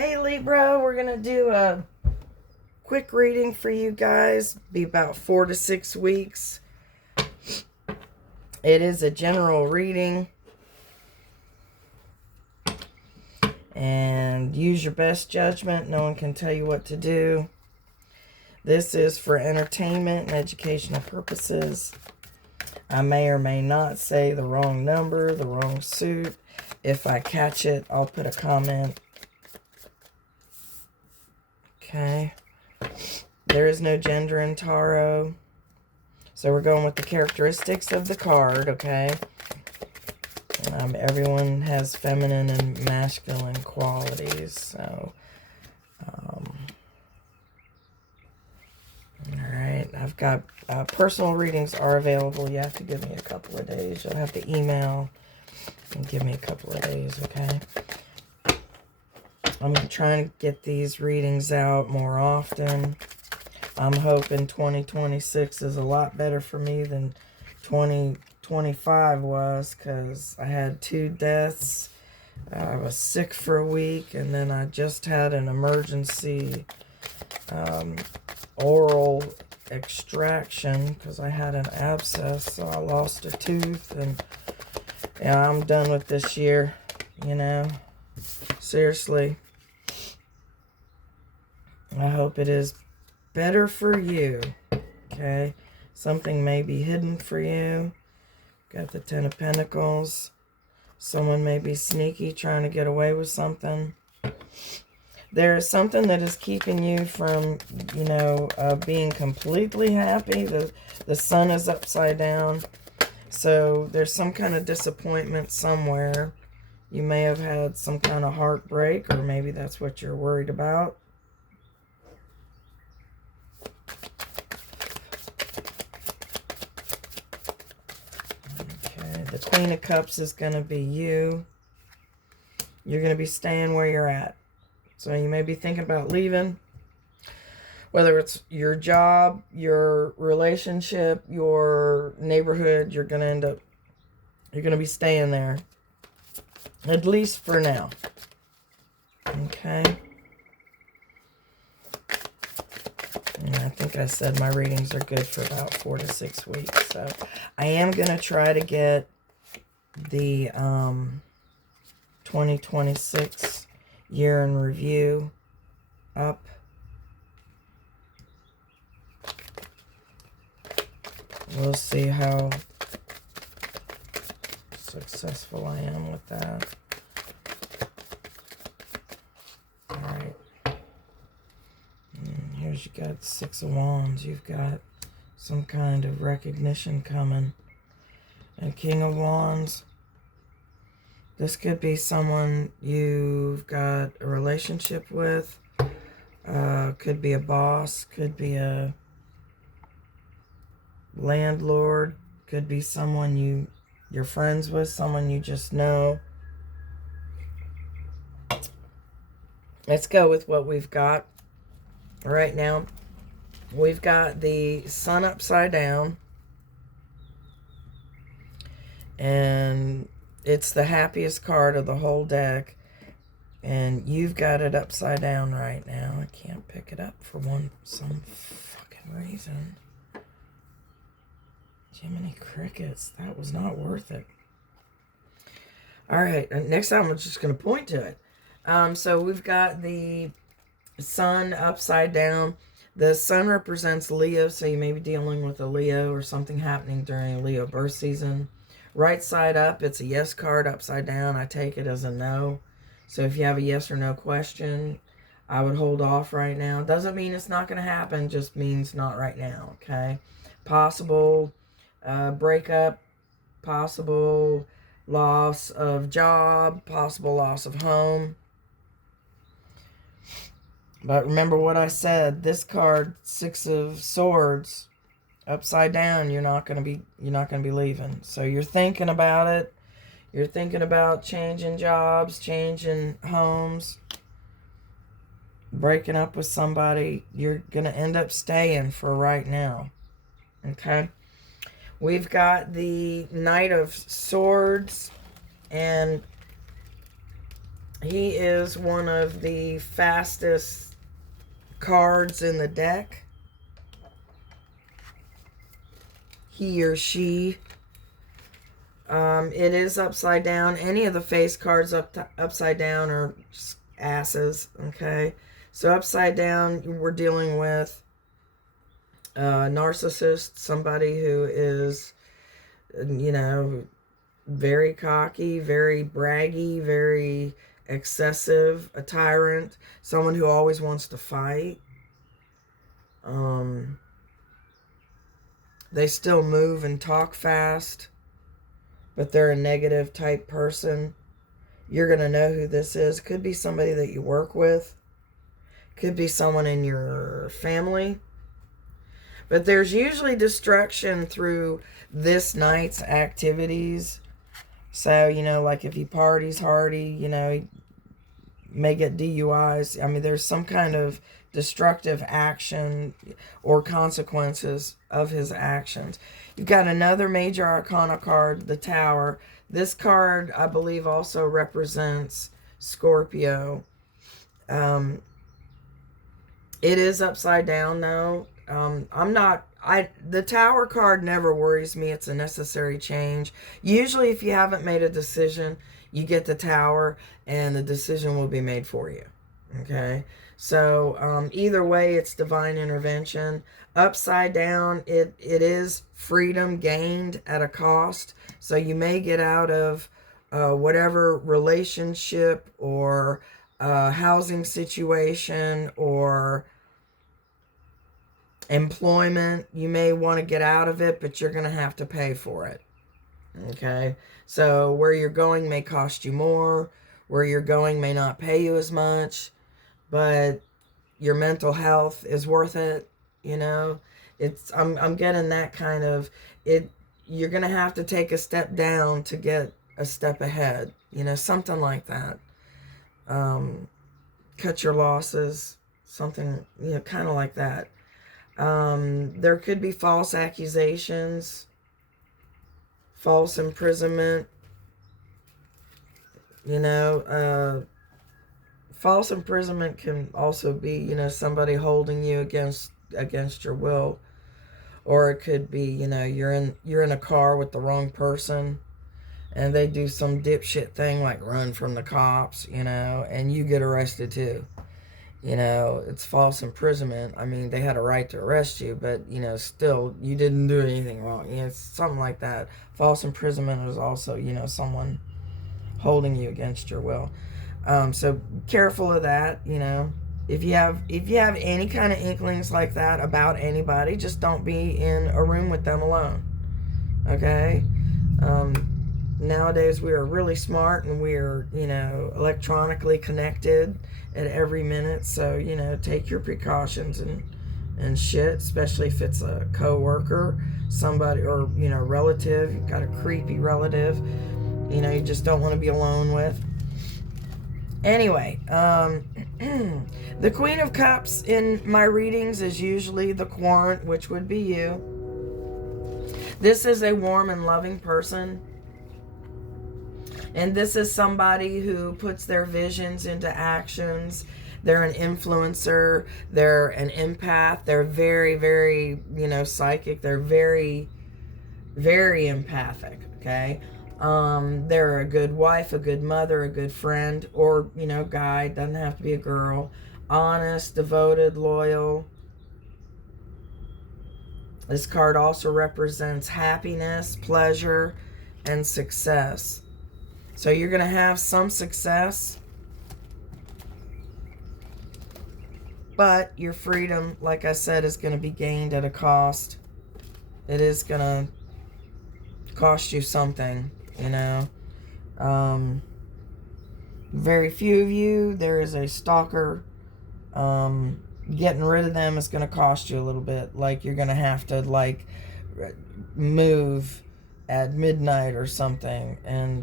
Hey Libra, we're going to do a quick reading for you guys. Be about 4 to 6 weeks. It is a general reading. And use your best judgment. No one can tell you what to do. This is for entertainment and educational purposes. I may or may not say the wrong number, the wrong suit. If I catch it, I'll put a comment. Okay. There is no gender in tarot. So we're going with the characteristics of the card, okay? Everyone has feminine and masculine qualities, so... Alright, I've got... personal readings are available. You have to give me a couple of days. You'll have to email and give me a couple of days, okay? I'm trying to get these readings out more often. I'm hoping 2026 is a lot better for me than 2025 was, because I had 2 deaths. I was sick for a week, and then I just had an emergency oral extraction because I had an abscess, so I lost a tooth, and yeah, I'm done with this year, you know, seriously. I hope it is better for you, okay? Something may be hidden for you. Got the 10 of Pentacles. Someone may be sneaky, trying to get away with something. There is something that is keeping you from, you know, being completely happy. The sun is upside down. So there's some kind of disappointment somewhere. You may have had some kind of heartbreak, or maybe that's what you're worried about. The Queen of Cups is going to be you. You're going to be staying where you're at. So you may be thinking about leaving. Whether it's your job, your relationship, your neighborhood, you're going to be staying there. At least for now. Okay. And I think I said my readings are good for about 4 to 6 weeks. So I am going to try to get the 2026 year in review up. We'll see how successful I am with that. Alright. Here's, you got 6 of Wands. You've got some kind of recognition coming. And King of Wands. This could be someone you've got a relationship with. Could be a boss. Could be a landlord. Could be someone you're friends with. Someone you just know. Let's go with what we've got right now. We've got the sun upside down. And it's the happiest card of the whole deck. And you've got it upside down right now. I can't pick it up for some fucking reason. Jiminy Crickets. That was not worth it. Alright, next time I'm just going to point to it. So we've got the sun upside down. The sun represents Leo, so you may be dealing with a Leo or something happening during a Leo birth season. Right side up, it's a yes card. Upside down, I take it as a no. So if you have a yes or no question, I would hold off right now. Doesn't mean it's not going to happen, just means not right now, okay? Possible breakup, possible loss of job, possible loss of home. But remember what I said, this card, 6 of Swords, upside down, you're not going to be leaving. So you're thinking about it. You're thinking about changing jobs, changing homes, breaking up with somebody. You're going to end up staying for right now. Okay? We've got the Knight of Swords, and He is one of the fastest cards in the deck. He or she. It is upside down. Any of the face cards upside down are asses, okay? So upside down, we're dealing with a narcissist, somebody who is, you know, very cocky, very braggy, very excessive, a tyrant, someone who always wants to fight. They still move and talk fast, but they're a negative type person. You're going to know who this is. Could be somebody that you work with. Could be someone in your family. But there's usually destruction through this night's activities. So, you know, like if he parties hardy, you know, he may get DUIs. I mean, there's some kind of destructive action or consequences of his actions. You've got another major arcana card, the Tower. This card, I believe, also represents Scorpio. It is upside down, though. The Tower card never worries me. It's a necessary change. Usually, if you haven't made a decision, you get the Tower, and the decision will be made for you. Okay? So, either way, it's divine intervention. Upside down, it is freedom gained at a cost. So, you may get out of whatever relationship or housing situation or employment. You may want to get out of it, but you're going to have to pay for it. Okay? So, where you're going may cost you more. Where you're going may not pay you as much. But your mental health is worth it, you know. I'm getting that kind of it. You're gonna have to take a step down to get a step ahead, you know, something like that. Cut your losses, something, you know, kind of like that. There could be false accusations, false imprisonment, you know. False imprisonment can also be, you know, somebody holding you against your will, or it could be, you know, you're in a car with the wrong person, and they do some dipshit thing like run from the cops, you know, and you get arrested too. You know, it's false imprisonment. I mean, they had a right to arrest you, but, you know, still, you didn't do anything wrong. You know, it's something like that. False imprisonment is also, you know, someone holding you against your will. So careful of that, you know. If you have any kind of inklings like that about anybody, just don't be in a room with them alone. Okay? Nowadays we are really smart, and we are, you know, electronically connected at every minute. So, you know, take your precautions and shit, especially if it's a co-worker, somebody, or, you know, relative. You've got a creepy relative, you know, you just don't want to be alone with. Anyway, the Queen of Cups in my readings is usually the Querent, which would be you. This is a warm and loving person. And this is somebody who puts their visions into actions. They're an influencer. They're an empath. They're very, very, you know, psychic. They're very, very empathic, okay? They're a good wife, a good mother, a good friend, or, you know, guy, doesn't have to be a girl. Honest, devoted, loyal. This card also represents happiness, pleasure, and success. So you're going to have some success, but your freedom, like I said, is going to be gained at a cost. It is going to cost you something. You know, very few of you, there is a stalker. Getting rid of them is going to cost you a little bit. Like, you're going to have to, like, move at midnight or something.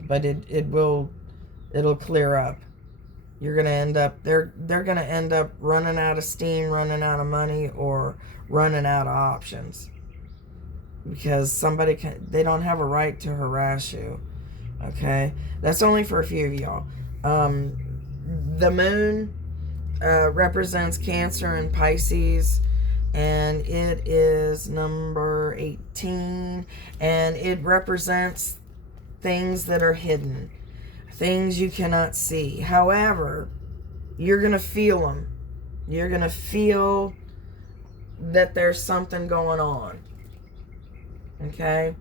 But it'll clear up. You're going to end up, they're going to end up running out of steam, running out of money, or running out of options. Because they don't have a right to harass you. Okay? That's only for a few of y'all. The moon represents Cancer and Pisces, and it is number 18, and it represents things that are hidden, things you cannot see. However, you're going to feel them. You're going to feel that there's something going on. Okay?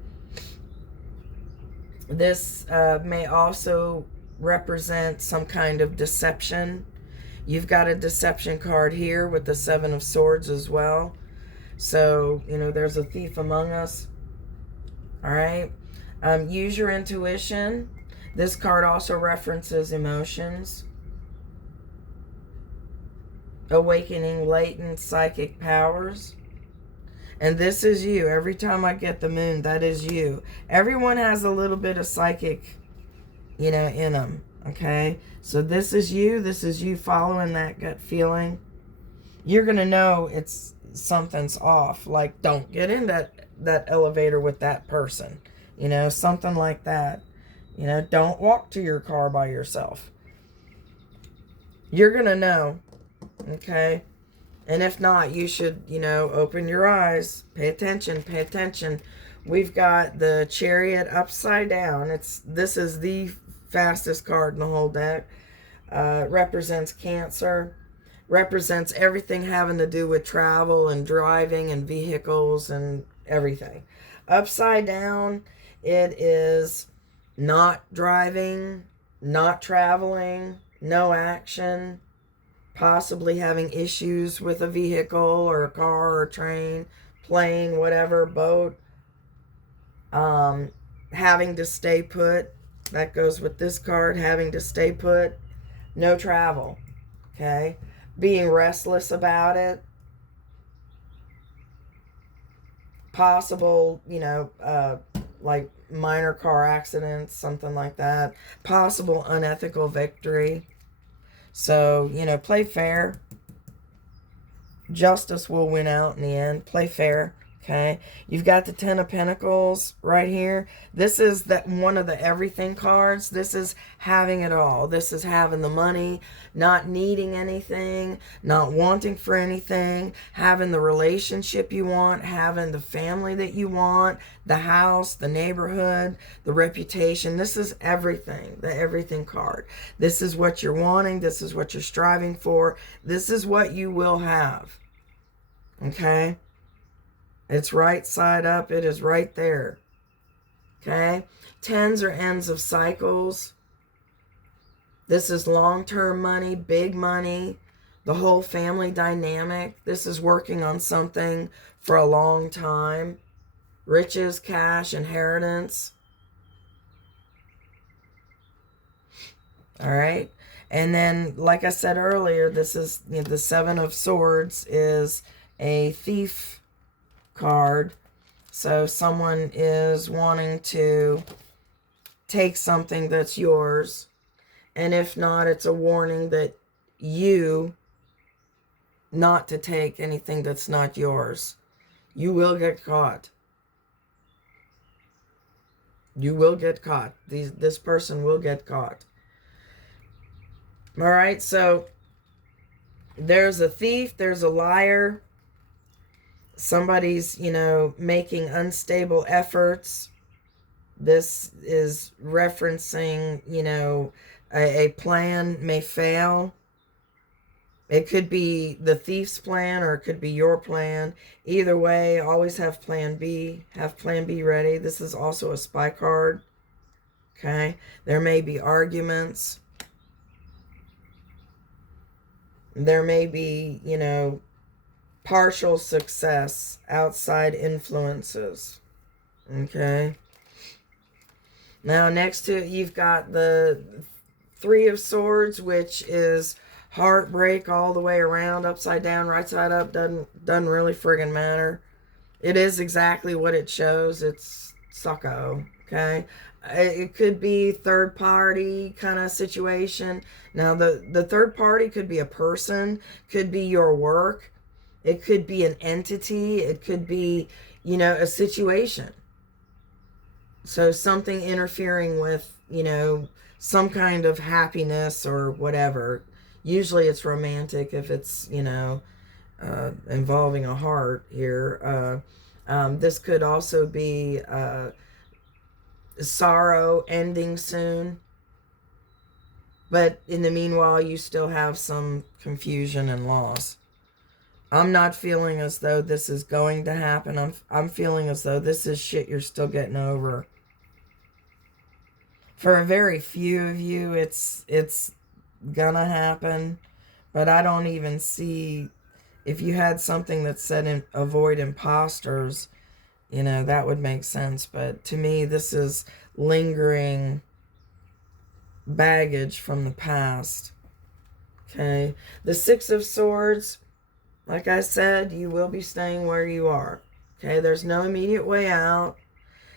This may also represent some kind of deception. You've got a deception card here with the Seven of Swords as well. So, you know, there's a thief among us. All right? Use your intuition. This card also references emotions. Awakening latent psychic powers. And this is you. Every time I get the moon, that is you. Everyone has a little bit of psychic, you know, in them. Okay? So this is you. This is you following that gut feeling. You're going to know something's off. Like, don't get in that elevator with that person. You know, something like that. You know, don't walk to your car by yourself. You're going to know. Okay? And if not, you should, you know, open your eyes. Pay attention. Pay attention. We've got the Chariot upside down. This is the fastest card in the whole deck. Represents Cancer. Represents everything having to do with travel and driving and vehicles and everything. Upside down, it is not driving, not traveling, no action, possibly having issues with a vehicle or a car or a train, plane, whatever, boat. Having to stay put. That goes with this card, having to stay put. No travel. Okay? Being restless about it. Possible, you know, like minor car accidents, something like that. Possible unethical victory. So, you know, play fair. Justice will win out in the end. Play fair. Okay. You've got the Ten of Pentacles right here. This is one of the everything cards. This is having it all. This is having the money, not needing anything, not wanting for anything, having the relationship you want, having the family that you want, the house, the neighborhood, the reputation. This is everything, the everything card. This is what you're wanting. This is what you're striving for. This is what you will have. Okay? It's right side up. It is right there. Okay? Tens are ends of cycles. This is long-term money, big money, the whole family dynamic. This is working on something for a long time. Riches, cash, inheritance. All right? And then, like I said earlier, this is, you know, the Seven of Swords is a thief card. So someone is wanting to take something that's yours, and if not, it's a warning that you not to take anything that's not yours. You will get caught. You will get caught. This person will get caught. All right, so there's a thief, there's a liar. Somebody's, you know, making unstable efforts. This is referencing, you know, a plan may fail. It could be the thief's plan or it could be your plan. Either way, always have plan B. Have plan B ready. This is also a spy card. Okay? There may be arguments. There may be, you know, partial success, outside influences. Okay. Now next to it, you've got the Three of Swords, which is heartbreak all the way around, upside down, right side up. Doesn't really friggin' matter. It is exactly what it shows. It's sucko. Okay. It could be third party kind of situation. Now the third party could be a person, could be your work. It could be an entity. It could be, you know, a situation. So something interfering with, you know, some kind of happiness or whatever. Usually it's romantic if it's, involving a heart here. This could also be sorrow ending soon. But in the meanwhile, you still have some confusion and loss. I'm not feeling as though this is going to happen. I'm feeling as though this is shit you're still getting over. For a very few of you, it's gonna happen. But I don't even see, if you had something that said avoid imposters, that would make sense. But to me, this is lingering baggage from the past. Okay. The Six of Swords, like I said, you will be staying where you are. Okay. There's no immediate way out.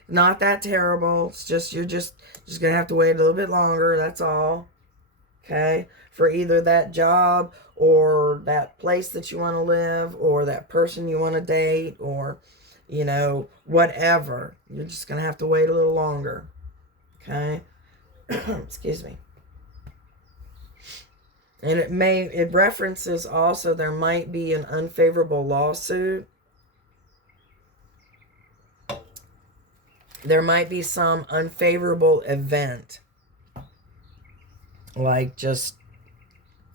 Not that terrible. It's just, you're just going to have to wait a little bit longer. That's all. Okay. For either that job or that place that you want to live or that person you want to date or, whatever. You're just going to have to wait a little longer. Okay. Excuse me. And it references also there might be an unfavorable lawsuit. There might be some unfavorable event. Like just,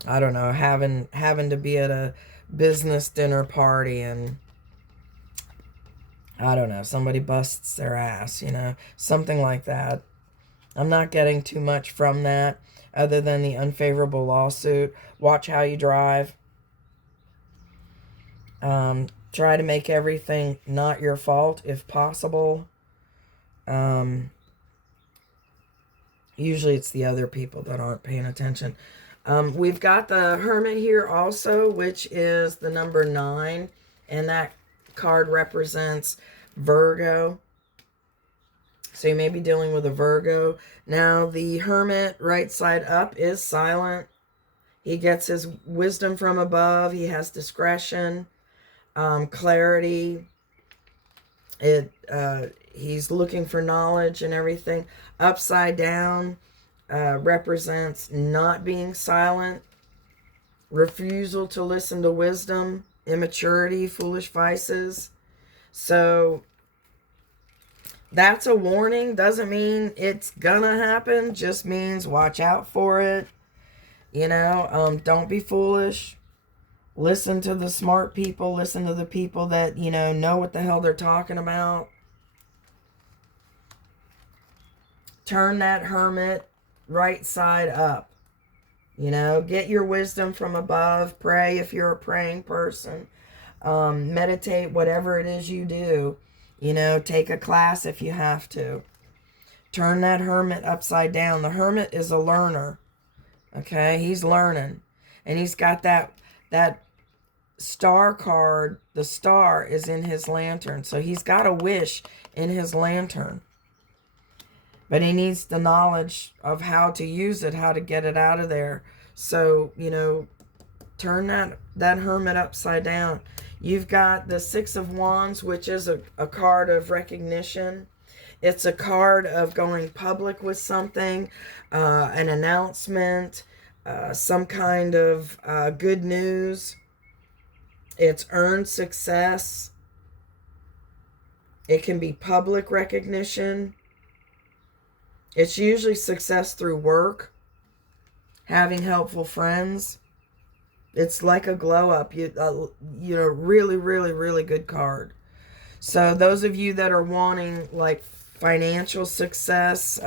I don't know, having to be at a business dinner party and, I don't know, somebody busts their ass, something like that. I'm not getting too much from that other than the unfavorable lawsuit. Watch how you drive. Try to make everything not your fault if possible. Usually it's the other people that aren't paying attention. We've got the Hermit here also, which is the number 9. And that card represents Virgo. So you may be dealing with a Virgo. Now, the Hermit, right side up, is silent. He gets his wisdom from above. He has discretion, clarity. He's looking for knowledge and everything. Upside down represents not being silent, refusal to listen to wisdom, immaturity, foolish vices. So that's a warning. Doesn't mean it's gonna happen. Just means watch out for it. Don't be foolish. Listen to the smart people. Listen to the people that, know what the hell they're talking about. Turn that Hermit right side up. Get your wisdom from above. Pray if you're a praying person. Meditate, whatever it is you do. Take a class if you have to. Turn that Hermit upside down. The Hermit is a learner. Okay? He's learning. And he's got that star card. The star is in his lantern. So he's got a wish in his lantern. But he needs the knowledge of how to use it, how to get it out of there. So, turn that Hermit upside down. You've got the Six of Wands, which is a card of recognition. It's a card of going public with something, an announcement, some kind of good news. It's earned success. It can be public recognition. It's usually success through work, having helpful friends. It's like a glow up. Really, really, really good card. So those of you that are wanting like financial success,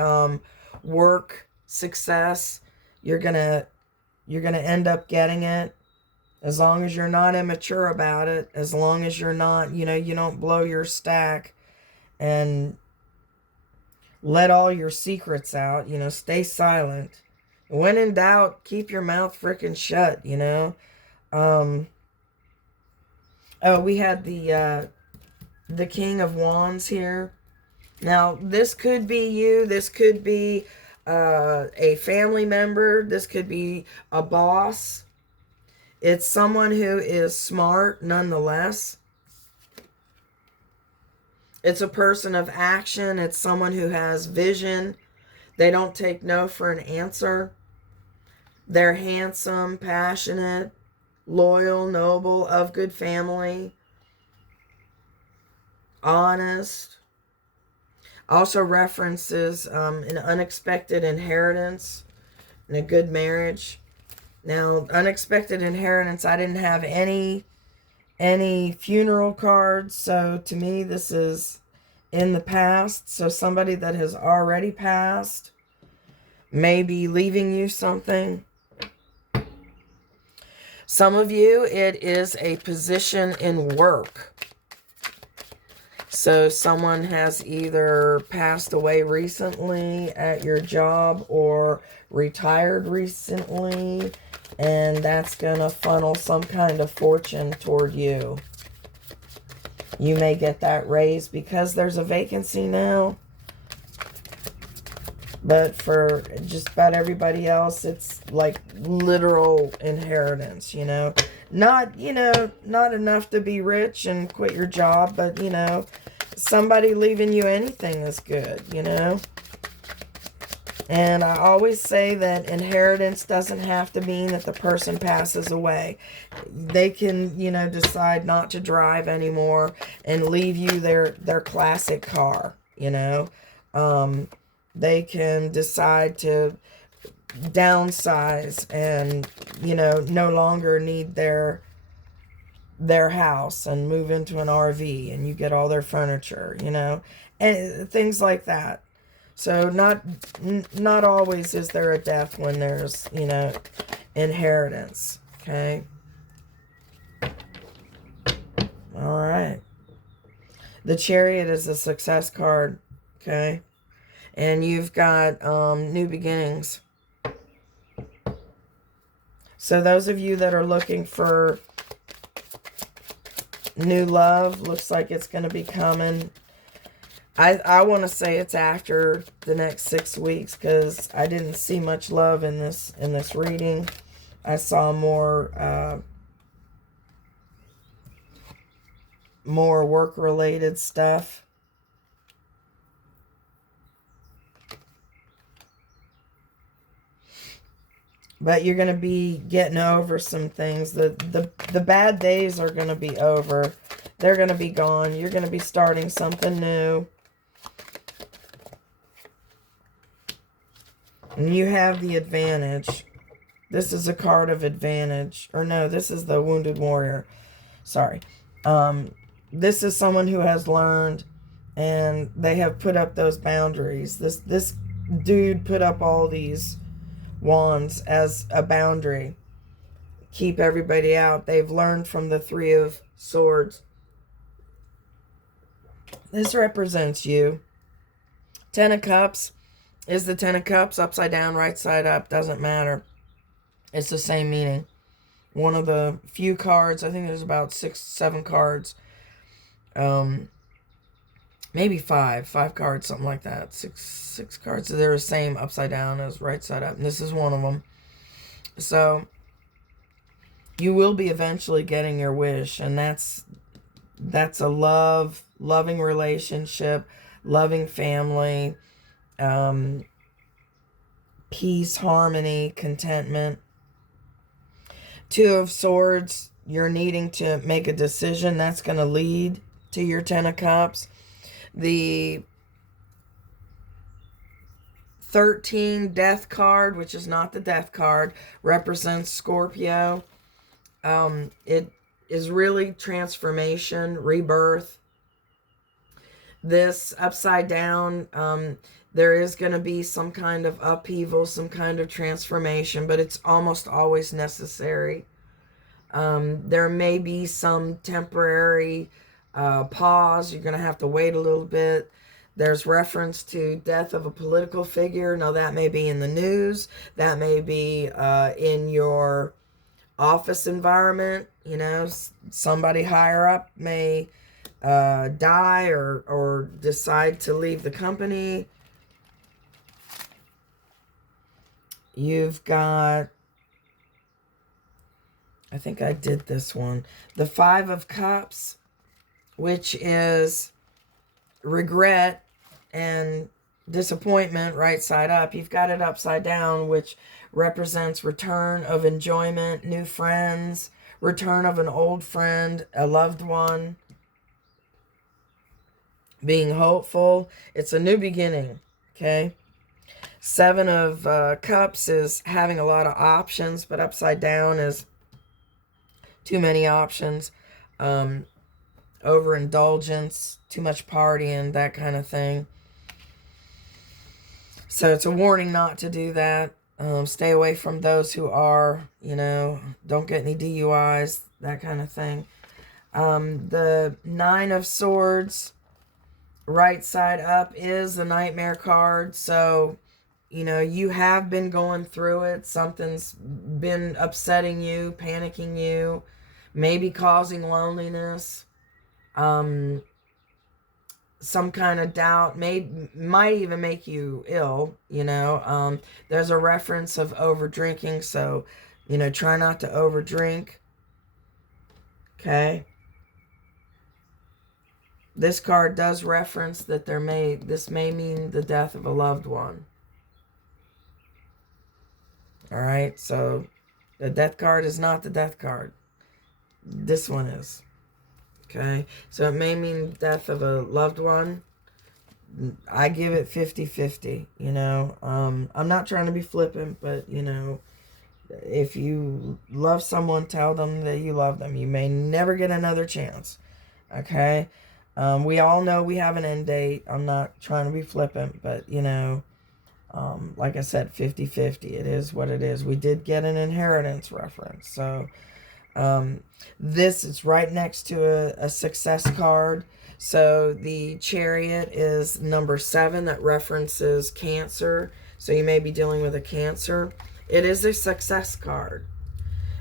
work success, you're gonna end up getting it. As long as you're not immature about it, as long as you're not, you don't blow your stack and let all your secrets out, stay silent. When in doubt, keep your mouth freaking shut, we had the King of Wands here. Now, this could be you. This could be a family member. This could be a boss. It's someone who is smart nonetheless. It's a person of action. It's someone who has vision. They don't take no for an answer. They're handsome, passionate, loyal, noble, of good family, honest. Also references an unexpected inheritance and a good marriage. Now, unexpected inheritance, I didn't have any funeral cards, so to me this is in the past. So somebody that has already passed may be leaving you something. Some of you, it is a position in work. So someone has either passed away recently at your job or retired recently, and that's going to funnel some kind of fortune toward you. You may get that raise because there's a vacancy now. But for just about everybody else, it's like literal inheritance, you know. Not enough to be rich and quit your job, but, you know, somebody leaving you anything is good, you know. And I always say that inheritance doesn't have to mean that the person passes away. They can, you know, decide not to drive anymore and leave you their classic car, you know. They can decide to downsize and, you know, no longer need their house and move into an RV, and you get all their furniture, you know, and things like that. So not always is there a death when there's, you know, inheritance. Okay. All right. The Chariot is a success card. Okay. And you've got new beginnings. So those of you that are looking for new love, looks like it's going to be coming. I want to say it's after the next 6 weeks, because I didn't see much love in this reading. I saw more work-related stuff. But you're going to be getting over some things. The bad days are going to be over. They're going to be gone. You're going to be starting something new. And you have the advantage. This is a card of advantage. Or no, this is the Wounded Warrior. Sorry. This is someone who has learned, and they have put up those boundaries. This dude put up all these wands as a boundary. Keep everybody out. They've learned from the Three of Swords. This represents you. Ten of Cups is the Ten of Cups, upside down, right side up, doesn't matter. It's the same meaning. One of the few cards, I think there's about 6, 7 cards. Maybe 5 cards, something like that. Six cards. So they're the same upside down as right side up. And this is one of them. So you will be eventually getting your wish, and that's a loving relationship, loving family, peace, harmony, contentment. Two of Swords, you're needing to make a decision. That's going to lead to your Ten of Cups. The 13 Death card, which is not the Death card, represents Scorpio. It is really transformation, rebirth. This upside down, there is going to be some kind of upheaval, some kind of transformation, but it's almost always necessary. There may be some temporary pause. You're going to have to wait a little bit. There's reference to death of a political figure. Now, that may be in the news. That may be in your office environment. You know, somebody higher up may die or decide to leave the company. You've got, I think I did this one, the Five of Cups, which is regret and disappointment, right side up. You've got it upside down, which represents return of enjoyment, new friends, return of an old friend, a loved one, being hopeful. It's a new beginning, okay? Seven of Cups is having a lot of options, but upside down is too many options, overindulgence, too much partying, that kind of thing. So it's a warning not to do that. Stay away from those who are, don't get any DUIs, that kind of thing. The Nine of Swords, right side up, is the Nightmare card. So, you have been going through it. Something's been upsetting you, panicking you, maybe causing loneliness. Some kind of doubt might even make you ill, there's a reference of over drinking, so try not to over drink. Okay, this card does reference that this may mean the death of a loved one. All right, so the death card is not the death card, this one is. Okay, so it may mean death of a loved one. I give it 50-50, I'm not trying to be flippant, but, if you love someone, tell them that you love them. You may never get another chance, okay? We all know we have an end date. I'm not trying to be flippant, but, like I said, 50-50. It is what it is. We did get an inheritance reference, so... this is right next to a success card. So the Chariot is number 7 that references Cancer. So you may be dealing with a Cancer. It is a success card.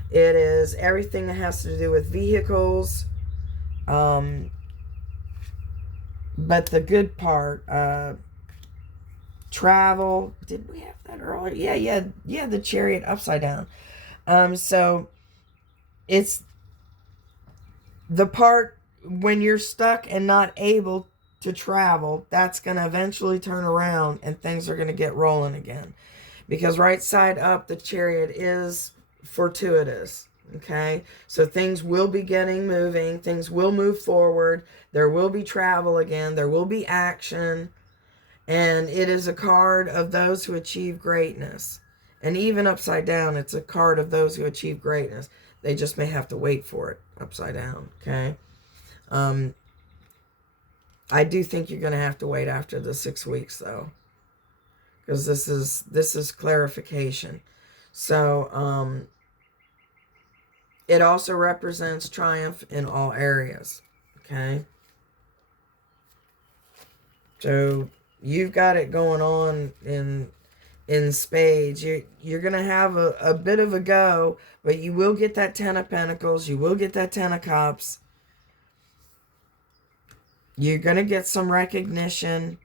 It is everything that has to do with vehicles. But the good part, travel. Did we have that earlier? Yeah, the Chariot upside down. So it's the part when you're stuck and not able to travel, that's going to eventually turn around and things are going to get rolling again. Because right side up, the Chariot is fortuitous. Okay, so things will be getting moving. Things will move forward. There will be travel again. There will be action. And it is a card of those who achieve greatness. And even upside down, it's a card of those who achieve greatness. They just may have to wait for it upside down, okay? I do think you're going to have to wait after the 6 weeks, though. Because this is clarification. So, it also represents triumph in all areas, okay? So, you've got it going on in spades. You're going to have a bit of a go, but you will get that 10 of Pentacles. You will get that 10 of Cups. You're going to get some recognition.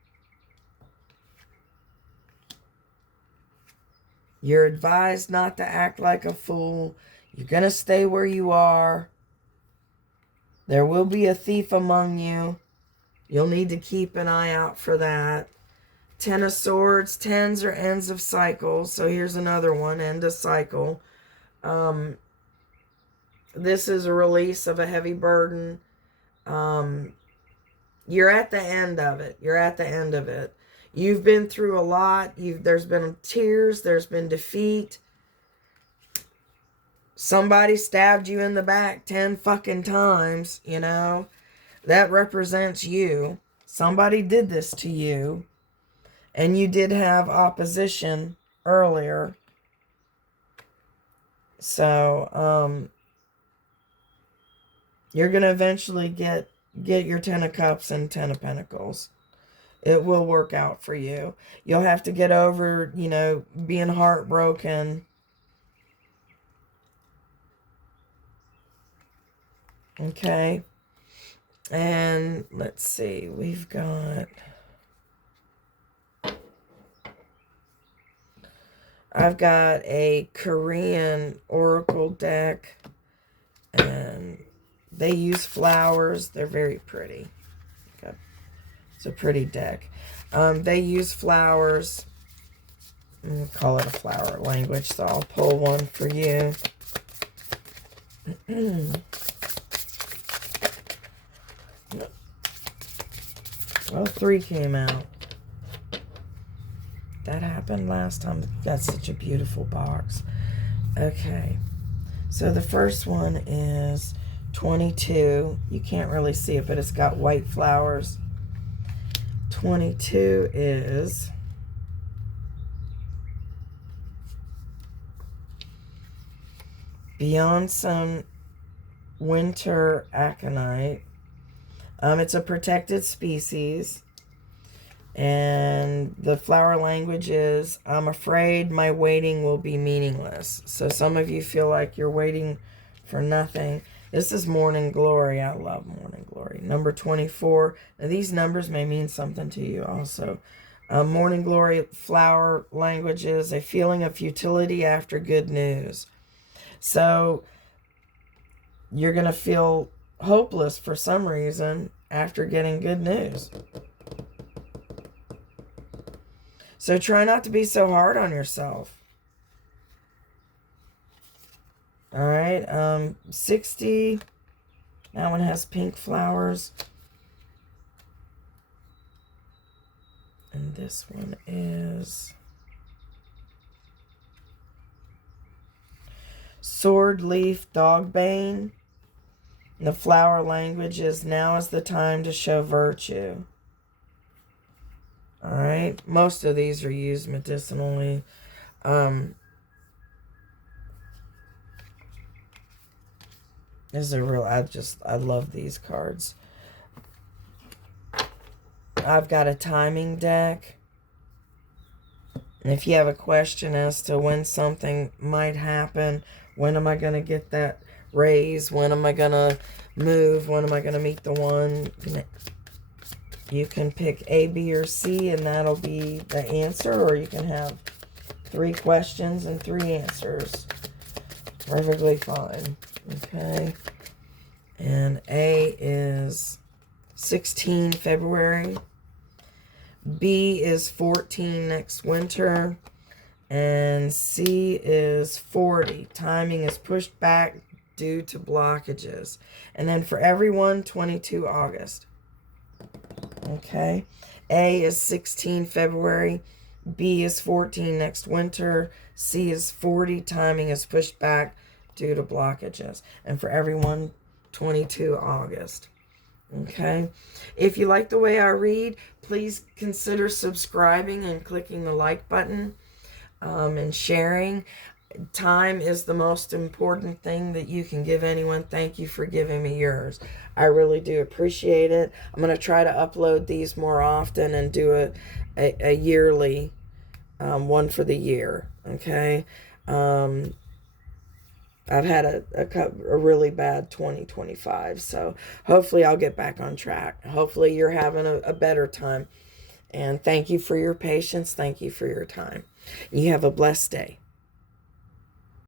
You're advised not to act like a fool. You're going to stay where you are. There will be a thief among you. You'll need to keep an eye out for that. 10 of Swords. 10s are ends of cycles. So here's another one, end of cycle. This is a release of a heavy burden. You're at the end of it. You're at the end of it. You've been through a lot. There's been tears. There's been defeat. Somebody stabbed you in the back 10 fucking times, That represents you. Somebody did this to you. And you did have opposition earlier. So, you're going to eventually get your 10 of Cups and 10 of Pentacles. It will work out for you. You'll have to get over, being heartbroken. Okay. And let's see. We've got... I've got a Korean oracle deck. And they use flowers. They're very pretty. Okay. It's a pretty deck. They use flowers. We'll call it a flower language, so I'll pull one for you. Well, 3 came out. That happened last time. That's such a beautiful box. Okay. So the first one is 22. You can't really see it, but it's got white flowers. 22 is Beyond Sun Winter Aconite. It's a protected species. And the flower language is, I'm afraid my waiting will be meaningless. So some of you feel like you're waiting for nothing. This is Morning Glory. I love Morning Glory. Number 24. Now these numbers may mean something to you also. Morning Glory flower language is a feeling of futility after good news. So you're going to feel hopeless for some reason after getting good news. So try not to be so hard on yourself. All right, 60. That one has pink flowers. And this one is Sword Leaf Dogbane. And the flower language is, now is the time to show virtue. All right, most of these are used medicinally. This is a real, I love these cards. I've got a timing deck. And if you have a question as to when something might happen, when am I going to get that raise? When am I going to move? When am I going to meet the one? You can pick A, B, or C, and that'll be the answer. Or you can have 3 questions and 3 answers. Perfectly fine. Okay. And A is 16 February. B is 14 next winter. And C is 40. Timing is pushed back due to blockages. And then for everyone, 22 August. Okay. A is 16 February. B is 14 next winter. C is 40. Timing is pushed back due to blockages. And for everyone, 22 August. Okay. If you like the way I read, please consider subscribing and clicking the like button and sharing. Time is the most important thing that you can give anyone. Thank you for giving me yours. I really do appreciate it. I'm going to try to upload these more often and do a yearly one for the year. Okay. I've had a really bad 2025, so hopefully I'll get back on track. Hopefully you're having a better time. And thank you for your patience. Thank you for your time. You have a blessed day.